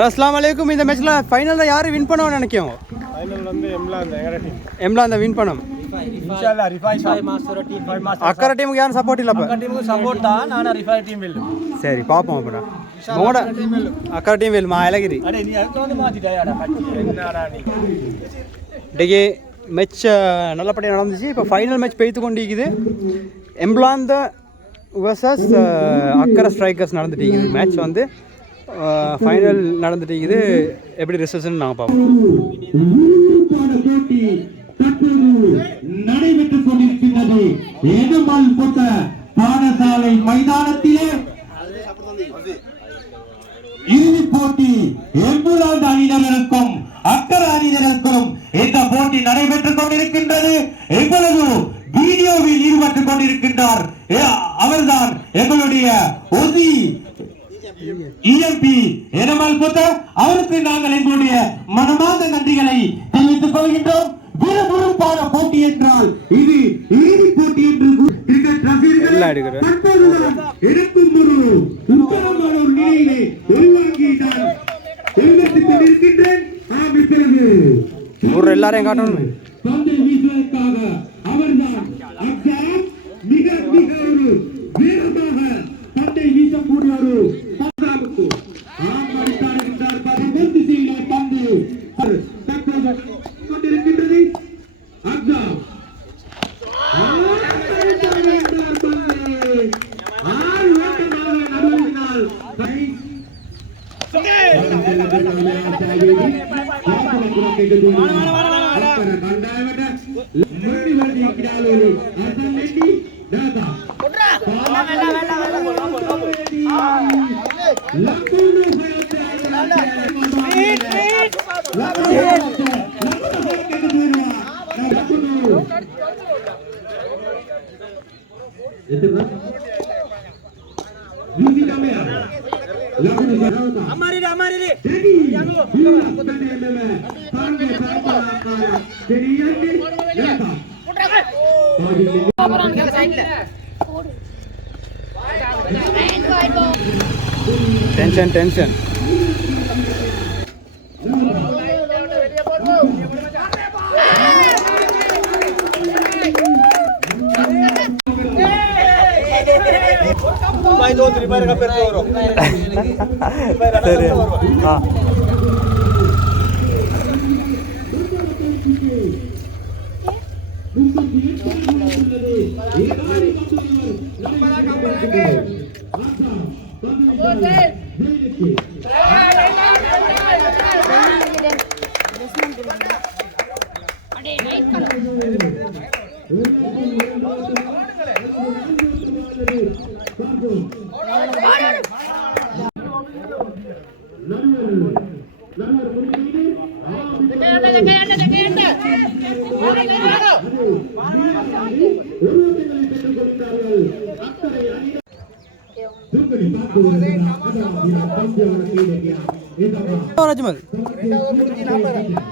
அஸ்ஸலாமு அலைக்கும். இந்த மேட்ச்ல ஃபைனல்ல யாரு வின் பண்ணுவான்னு நினைக்கோங்க? ஃபைனல் வந்து எம்லாந்து எங்கட டீம். எம்லாந்து வின் பண்ணும். இன்ஷாஅல்லாஹ் ரிஃபாய் மாஸ்டர் டீம். அக்கற டீமுக்கு யாரும் சப்போர்ட் இல்ல அப்ப? அக்கற டீமுக்கு சப்போர்ட் தான். நான் ரிஃபாய் டீம் வெல்லும். சரி பாப்போம் அப்படா. மோட அக்கற டீம் வெல்லுமா இலகிரி. அடே நீ அதுக்கு வந்து மாத்திட்டயாடா பச்சி என்னடா நீ. டேகே மேட்ச் நல்லபடியாக நடந்துச்சு. இப்போ ஃபைனல் மேட்ச் பெய்து கொண்டிருக்குது. எம்லாந்து வர்சஸ் அக்கரை ஸ்ட்ரைக்கர்ஸ் நடந்துட்டு மேட்ச் வந்து ஃபைனல் நடந்துட்டு எப்படி ரிசல்ட்னு நாங்கள் பார்ப்போம். நடைபெற்றுக் கொண்டிருக்கின்றது ஏகமால் போட்ட பாடசாலை மைதானத்திலே இறுதிப் போட்டி எம்புலாந்து அணியினருக்கும் அக்கரை அணியினருக்கும் இந்த போட்டி நடைபெற்றுக் கொண்டிருக்கின்றது. எவ்வளவு வீடியோவில் ஈடுபட்டுக் கொண்டிருக்கின்றார் அவர்தான் எங்களுடைய ஒசி இஎம்பி ஏனமால் போட்ட அவருக்கு நாங்கள் எங்களுடைய மனமார்ந்த நன்றிகளை தெரிவித்துக் கொள்கின்றோம். விறுவிறுப்பான போட்டி என்றால் இது இறுதி போட்டி என்று கிரிக்கெட் ரசிகர்கள் எனக்கும் ஒரு உத்தரமான ஒரு நிலையிலே உருவாக்கிட்டார் தெரிவித்துக் கொண்டிருக்கின்றேன். எல்லாரையும் காட்டணும். பந்தை வீசுவதற்காக அவர்தான் மிக மிக ஒரு வீரமாக பந்தை வீசக்கூடிய ஒரு கொண்டிருக்கின்றது. டென்ஷன் டென்ஷன் भाई दो रिपेयर का पेर करो சரி ஆ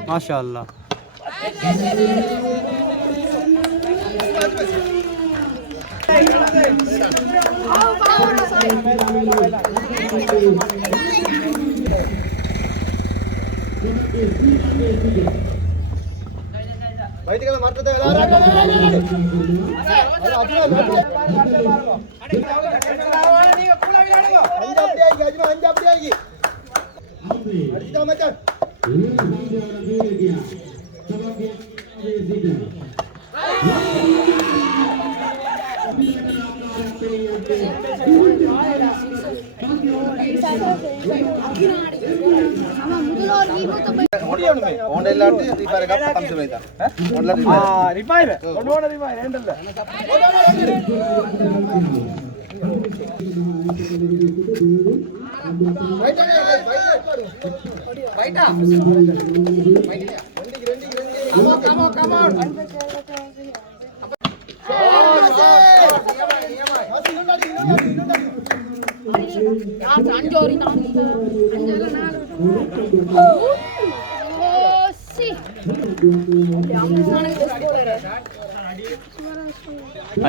माशा अल्लाह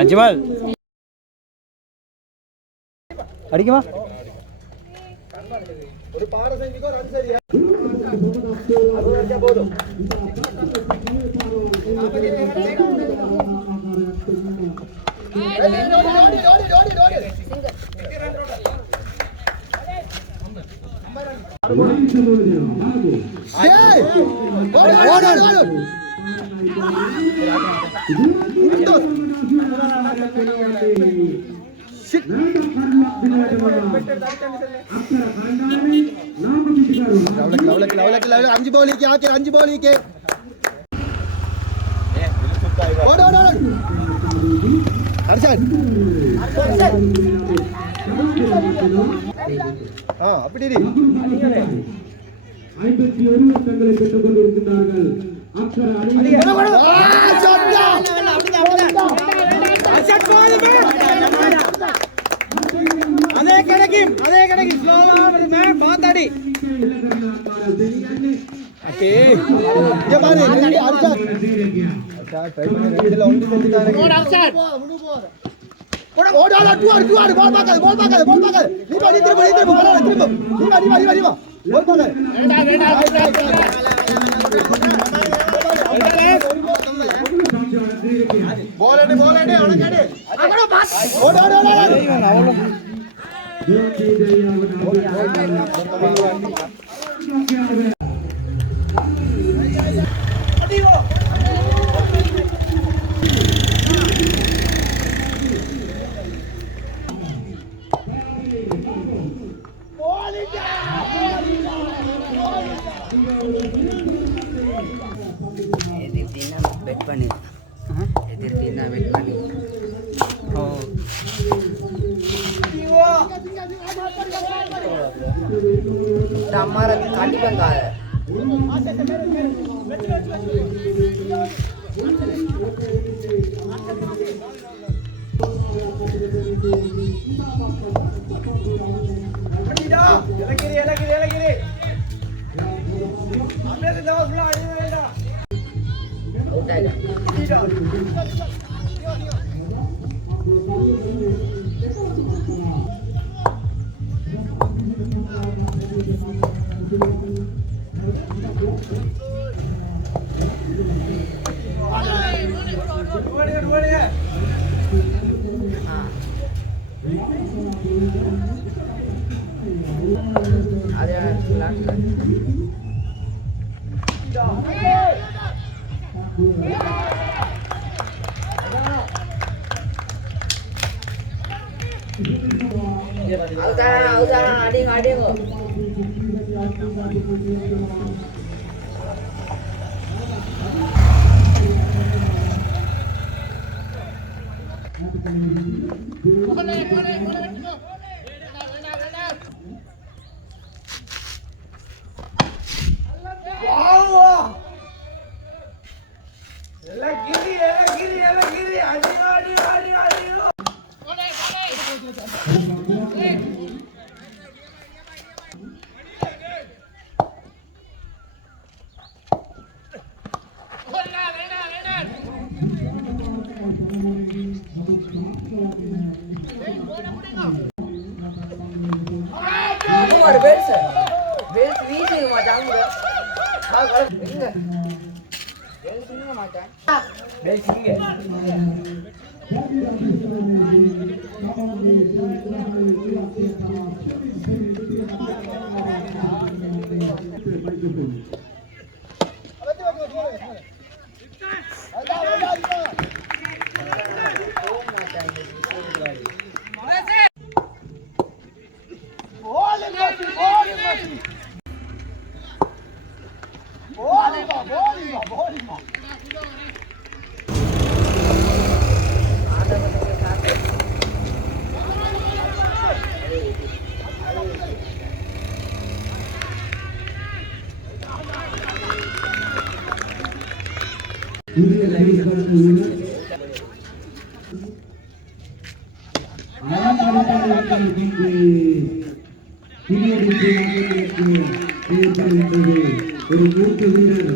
அஜ்மல் அடிக்குமா? அஞ்சு போலிக்கு ஆக்கே 5 போலிக்கு அப்படி 51 தங்களை பெற்றுக் கொண்டிருக்கிறார்கள். அதே கிடைக்கும் ஸ்லோவா வருமே பாத்தாடி ஓகே ये मारे अरशद ट्राई பண்ணி ரெண்டுல ஒண்டி செஞ்சுட்டாங்க ஓட அர்ஷத் ஓடால டூ ஆர் பால் பாக்காத நீ பாடி திரும்ப நீ பால் பாக்காத பால் அடி அவனக்கடி அங்கடோ பாஸ் ஓட பெட் பண்ணி எதிர்த்தீங்கன்னா பெட் பண்ணி அம்மாரை கண்டிப்பாங்க அடிங்க ஒரு மூத்த வீரர்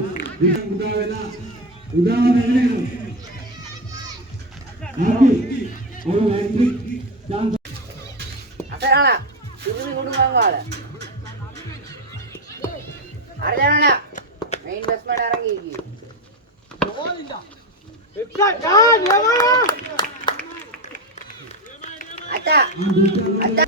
அர்ஜானா மெயின் பேட்ஸ்மேன் இறங்கி அத்தா அத்தா அத்தா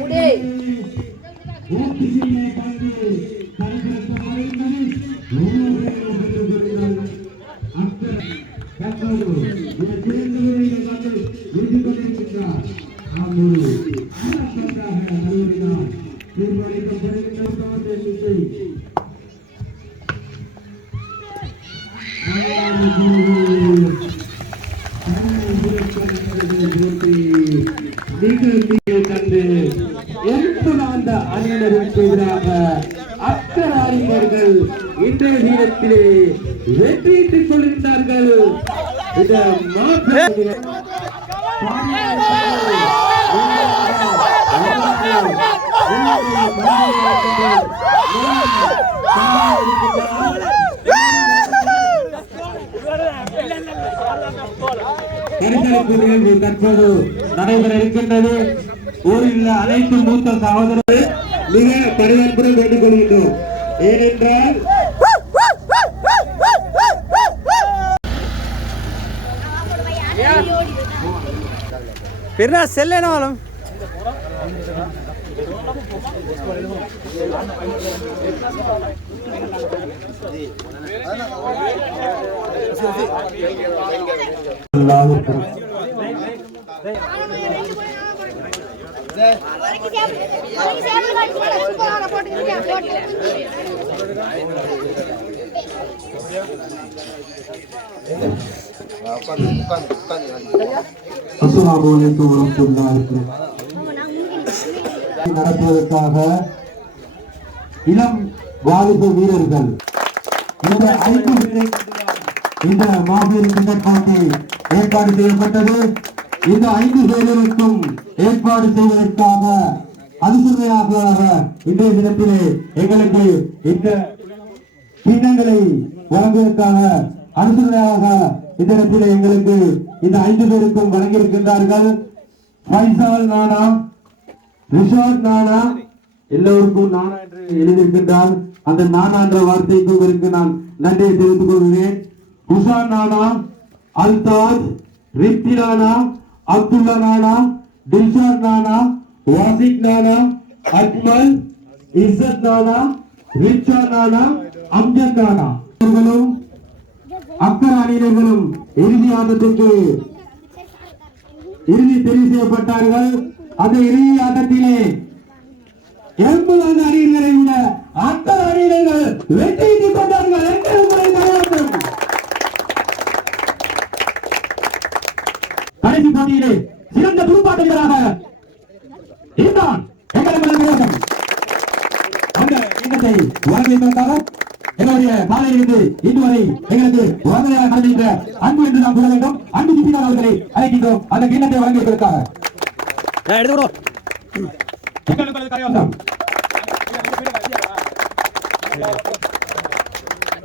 குடி அணியினருக்கு எதிராக அக்கராணியர்கள் இன்றைய தினத்திலே வெற்றியிட்டுக் கொள்கின்றார்கள். இந்த தற்போது நடைபெற இருக்கின்றது. ஊரில் அனைத்து மூத்த சகோதரர்கள் மிக பரிவர்த்தனை வேண்டிக் கொள்கின்றோம். ஏனென்றால் பெருனா செல்ல என்னாலும் அஸ்ஸலாமு அலைக்கும் நடத்துவதற்காக இளம் வாலிப வீரர்கள் இந்த 5 பேரை இந்த மாபெரும் கிரிக்கெட் போட்டி ஏற்பாடு செய்யப்பட்டது. இந்த 5 பேருக்கும் ஏற்பாடு செய்வதற்காக அனுசரணையாக இன்றைய தினத்திலே எங்களுக்கு இந்த சின்னங்களை வழங்குவதற்காக அனுசரணையாக இந்த இடத்திலே எங்களுக்கு இந்த 5 பேருக்கும் வழங்கியிருக்கின்றார்கள். ஃபைசால் நானா, ரிஷாட் நானா, எல்லோருக்கும் நானா என்று எழுதியிருக்கின்றார். அந்த நானா என்ற வார்த்தைக்கு உங்களுக்கு நான் நன்றியை தெரிவித்துக் கொள்கிறேன். ஹுசான் நானா, அல்தாஜ், ரிப்தி நானா, அப்துல்லா நானா, தில்ஷாத் நானா, வாசிக் நானா, அஜ்மல், இஸ்ஸத் நானா, ரிச்சா நானா, அம்ஜத் நானா இவர்களும் அக்கர் அணியினர்களும் இறுதி ஆட்டத்திற்கு இறுதி தெரிவு செய்யப்பட்டார்கள். அந்த இறுதி ஆட்டத்திலே 80 அணியினரை விட அக்கர் அணியினர்கள் வெற்றியீட்டிக் கொண்டார்கள் என்று உங்களை வரவேற்கிறோம். கடைசி போட்டியிலே சிறந்த துடுப்பாட்ட வீரராக இருந்தான் எங்களுக்கு அந்த எண்ணத்தை வழங்கியிருப்பதற்காக எங்களுடைய பாதையிலிருந்து இதுவரை எங்களுக்கு உடனடியாக நடந்துகின்ற அன்பு என்று நாம் சொல்ல வேண்டும். அன்பு சுப்பினார் அவர்களை அழைக்கின்றோம் அந்த கிண்ணத்தை வழங்கியதற்காக.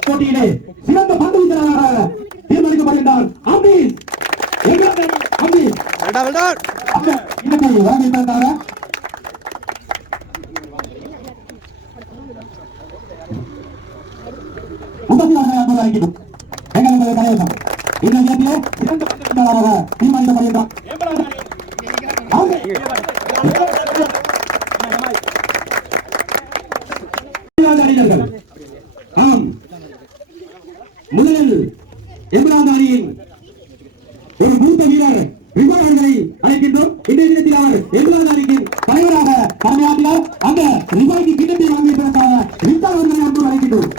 போட்டியிலே சிறந்த பந்து வீரராக தீர்மானிக்கப்படுகின்றார் அம்பீஸ். அம்பீஸ் அந்த கிண்ணத்தை வழங்கியிருப்பதற்காக எங்களுக்கு கலையகம் இந்த நேரத்திலே சிறந்த பந்தாளராக தீர்மானிக்கப்படுகின்றார். முதலில் எம்ரான் அணியின் ஒரு மூத்த வீரர் ரிவார்டுகளை அழைக்கின்றோம். இன்றைய தினத்தில் அவர் எம்ரான் அணியின் தலைவராக கடமையாற்றினார். அந்த ரிவார்டு கிண்ணத்தை வழங்கியிருப்பதற்காக ரித்தா அவர்களை அன்பு அழைக்கின்றோம்.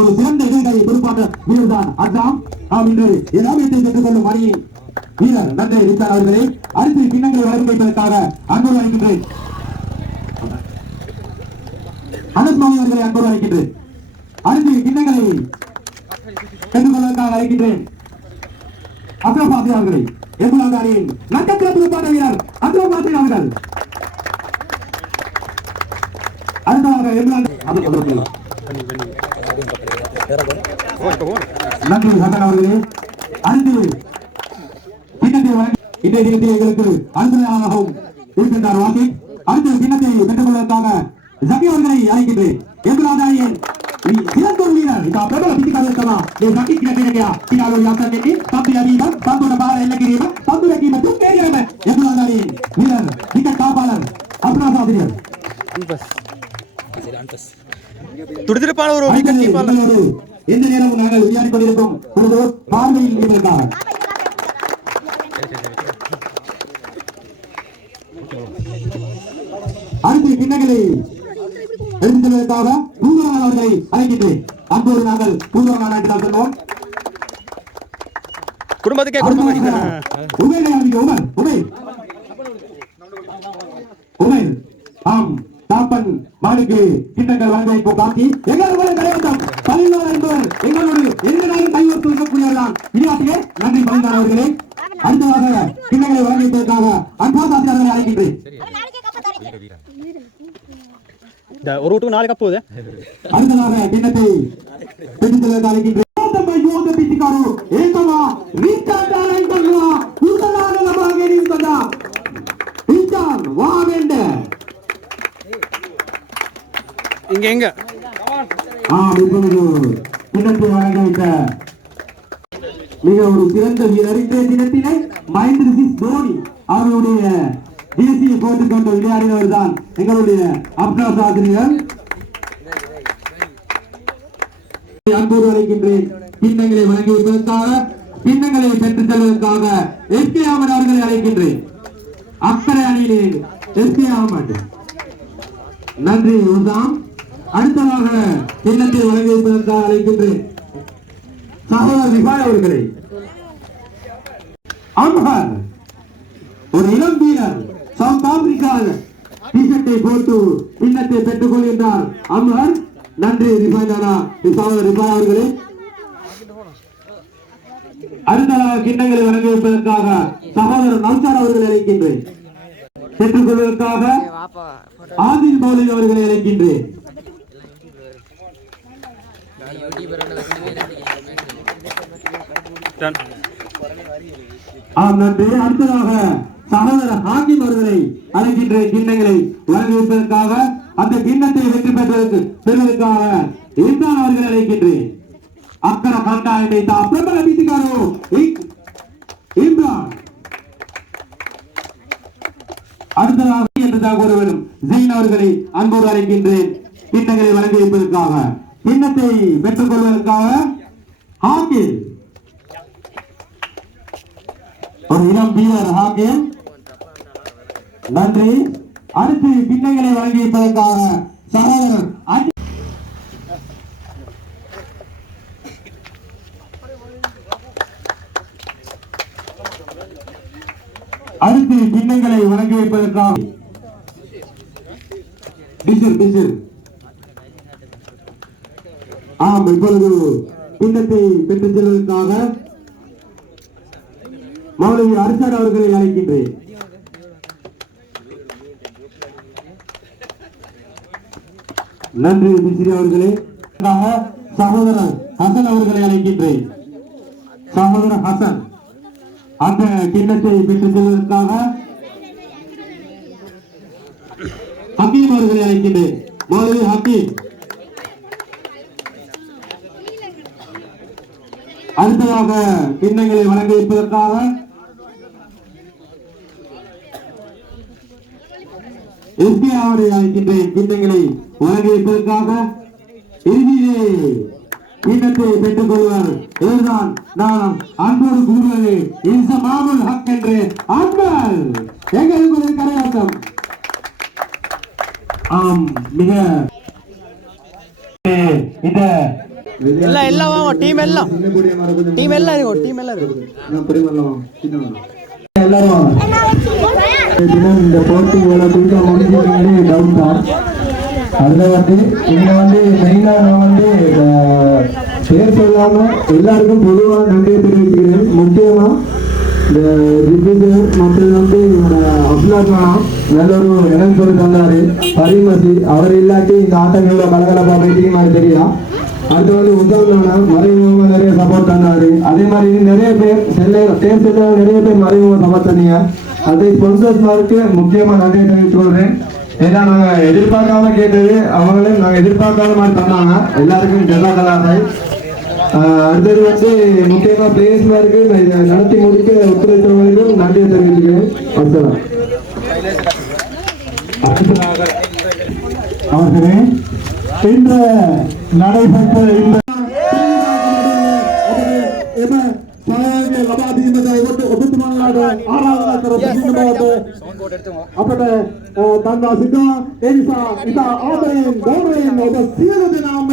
ஒரு சிறந்த இடைவெளியை பொறுப்பாட்ட வீரர் தான் அசாம். இன்று இராமியத்தை பெற்றுக் கொள்ளும் அணியின் வீரர் நன்றி ரித்தான் அவர்களே அடுத்து கிண்ணங்களை வழங்கி வைப்பதற்காக அன்போடு அழைக்கின்றேன் அனந்த் மாமி அவர்களை அன்போடு அழைக்கின்றேன். அடுத்து கிண்ணங்களை பெற்றுக்கொள்வதற்காக அழைக்கின்றேன் அக்ரம் பாசி அவர்களை. எம்புலாந்து அணியின் நட்சத்திர துடுப்பாட்ட வீரர் அக்ரம் பாசி அவர்கள். அடுத்ததாக எம்புலாந்து நன்றி ஹசன் அவர்களே. அடுத்து கிண்ணத்தை இன்றைய தினத்தில் எங்களுக்கு அனுசரணையாகவும் இருக்கின்றார் வாசி. அடுத்து கிண்ணத்தை பெற்றுக் கொள்வதற்காக ஜக்கி அவர்களை அழைக்கின்றேன். எம்புலாந்து அணியின் சிறந்தோர் வீரர் இந்த பிரபல பிடிக்காதா நீ சட்டி கிடக்கையா கிடாலோ யாசனி தம்பி அபீபன் தம்புட பார எல்லகிரிமா தம்புட கீம துக்கேகிறம எம்புலாந்து அணியின் வீரர் விக்கெட் காப்பாளர் அப்ராஸ் ஆசிரியர் துடிதுடிப்பான ஒரு விக்கெட் கீப்பர். எந்த நேரமும் நாங்கள் விளையாடிக் கொண்டிருக்கும் பொழுது பார்வையில் இருந்திருக்காங்க. அடுத்து கிண்ணங்களை எடுத்துச் செல்வதற்காக பூங்கரன் அவர்களை அழைக்கின்றேன். அன்போடு நாங்கள் பூங்கரன் என்று சொல்வோம். குடும்பத்துக்கே உமேர் ஆம் தாப்பன் மாடுக்கு கிண்ணங்கள் வழங்க இப்போ காட்டி எங்களுடைய தலைவட்டம் 14 என்பவர் எங்களோடு எந்த நாளும் கைவர்த்து இருக்கக்கூடியவர்தான். விளையாட்டிலே நன்றி பதினாறு அவர்களே. அடுத்ததாக கிண்ணங்களை வழங்கியதற்காக அன்பாஸ் ஆசிரியர்களை அழைக்கின்றேன். ஒரு வீட்டுக்கு 4 கப் போகுது. அடுத்ததாக கிண்ணத்தை பெற்றுச் செல்வதற்கு அழைக்கின்றேன். இங்க எங்க கிண்ணத்தை வழங்க வைத்த மிக ஒரு சிறந்த வீரர் இன்றைய தினத்திலே மகேந்திர சிங் தோனி அவருடைய தேசிய போட்டிக் கொண்டு விளையாடினவர் தான் எங்களுடைய அப்ராஸ் ஆசிரியர். அன்போடு அழைக்கின்றேன். கிண்ணங்களை வழங்கி வைப்பதற்காக கிண்ணங்களை பெற்றுச் செல்வதற்காக எஸ்கே அகமது அவர்களை அழைக்கின்றேன். அக்கறை அணியிலே எஸ்கே அகமது. நன்றி உசாம். அடுத்ததாக கிண்ணத்தை வழங்கி வைப்பதற்காக அழைக்கின்றேன் சகோதரர் விபாய் அவர்களை. அம்ஹர் ஒரு இளம் வீரர் சவுத் ஆப்பிரிக்கா டிஷர்ட்டை போட்டு கிண்ணத்தை பெற்றுக் கொள்கின்றார் அம்ஹர். நன்றி ரிபாய் தானா சகோதரர் ரிபாய் அவர்களே. அடுத்ததாக கிண்ணங்களை வழங்கி வைப்பதற்காக சகோதரர் நல்சார் அவர்களை அழைக்கின்றேன். பெற்றுக் கொள்வதற்காக ஆதில் மௌலி அவர்களை அழைக்கின்றேன். நன்றி. அடுத்ததாக சகோதரர் ஹாக்கிம் அவர்களை அழைக்கின்றேன். கிண்ணங்களை வழங்கி வைப்பதற்காக அந்த கிண்ணத்தை வெற்றி பெறுவதற்காக இம்ரான் அவர்களை அழைக்கின்றேன். அக்கர கண்டாயத்தை பிரபல வீட்டுக்காரோ இம்ரான். அடுத்ததாக என்றதாக ஒருவரும் ஜெயின் அவர்களை அன்போடு அழைக்கின்றேன். கிண்ணங்களை வழங்கி வைப்பதற்காக கிண்ணத்தை பெற்றுக் கொள்வதற்காக ஹாக்கிம் ஒரு இளம் வீரர் ஹாக்கிம். நன்றி. அடுத்து கிண்ணங்களை வழங்கி வைப்பதற்காக சகோதரர் அடுத்து கிண்ணங்களை வழங்கி வைப்பதற்காக இப்பொழுது கிண்ணத்தை பெற்றுச் செல்வதற்காக மௌலவி அரசர் அவர்களை அழைக்கின்றேன். நன்றி மிஸ்ரி அவர்களே. சகோதரர் ஹசன் அவர்களை அழைக்கின்றேன். சகோதரர் ஹசன் அந்த கிண்ணத்தை பெற்றுச் செல்வதற்காக ஹக்கீம் அவர்களை அழைக்கின்றேன். மௌலவி ஹக்கீம். அடுத்ததாக கிண்ணங்களை வழங்க வைப்பதற்காக எஸ்பி அவரை அழைக்கின்றேன். கிண்ணங்களை வழங்கி வைப்பதற்காக இறுதியிலே கிண்ணத்தை பெற்றுக் கொள்வார். இதுதான் நான் அன்போடு கூறுவது இன்ச மாமுல் ஹக் என்று அன்பர் எங்களுக்கு கரையாட்டம். மிக இந்த எல்லாம் வாங்க டீம் எல்லாம் இருக்கும் டீம் எல்லாம் இருக்கு எல்லாரும் தினம் இந்த போட்டி இவ்வளவு தூக்கம் முடிஞ்சுக்கிறது டவுன் தான். அதில் வந்து இங்கே வந்து மெயினாக நான் வந்து பேர் சொல்லாமல் எல்லாருக்கும் பொதுவாக நன்றியை தெரிவிக்கிறேன். முக்கியமாக இந்த ரிப்பீட்டர் மற்றும் வந்து அப்துல்லா நல்ல ஒரு இடம் சொல்லி தந்தார். பரிமசி அவர் இல்லாட்டி இந்த ஆட்டங்களோட கலகலப்பாக போயிட்டு மாதிரி தெரியும். அடுத்து வந்து உத்தவனா மறைமுகமாக நிறைய சப்போர்ட் தந்தார். அதே மாதிரி நிறைய பேர் பேர் செல்ல நிறைய பேர் மறைமுக சப்போர்ட் தந்தீங்க. அதை ஸ்பான்சர்ஸ்மாருக்கு முக்கியமாக நன்றியை தெரிவித்துக் கொள்கிறேன். ஏன்னா நாங்கள் எதிர்பார்க்காம கேட்டது அவங்களே நாங்கள் எதிர்பார்க்காத மாதிரி தந்தாங்க. எல்லாருக்கும் ஜெல்லாக்கலாக. அடுத்தது வந்து முக்கியமாக பிளேயர்ஸ்மாருக்கு இதை நடத்தி முடிக்க ஒத்துழைத்தவங்களுக்கும் நன்றியை தெரிவிச்சுக்கிறேன். அவர்களே இன்று நடைபெற்ற இந்த අපට දන්වා සිටිනවා. ඒ නිසා ඉතා ආදරයෙන් ගෞරවයෙන් ඔබ සියලු දෙනාම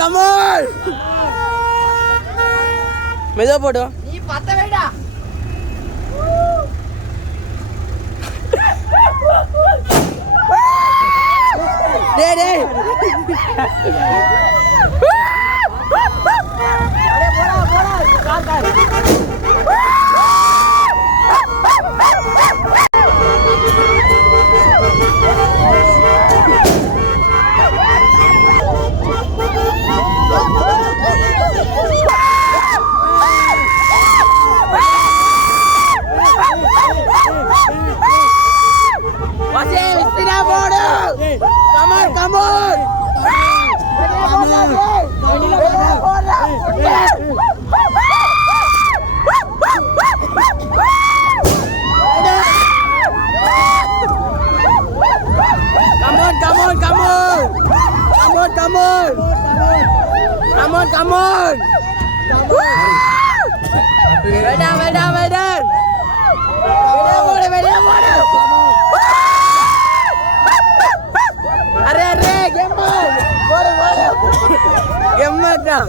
Come on! Meda podo. நீ பத்த வேடா. டேய். Come on! Come on! Vedan! Arre, game dah.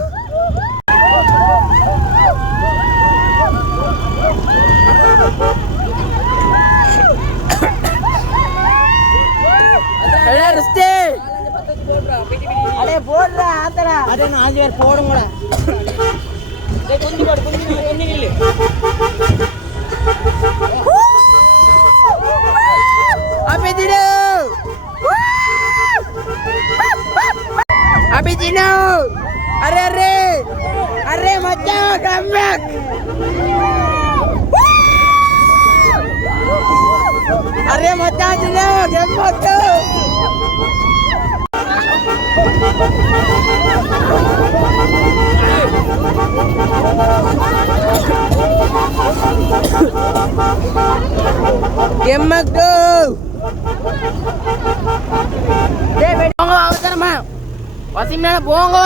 Ada Rusti. Ada போடுறா ஆத்தரா. அட நான் ஆஞ்சு வேற போடுங்கடா. டேய் கொஞ்சம் போடு ஒண்ணு இல்ல. Abidino! Arre macam comeback! Arre macam Dino, comeback tu! Comeback tu! சிம்னா போங்க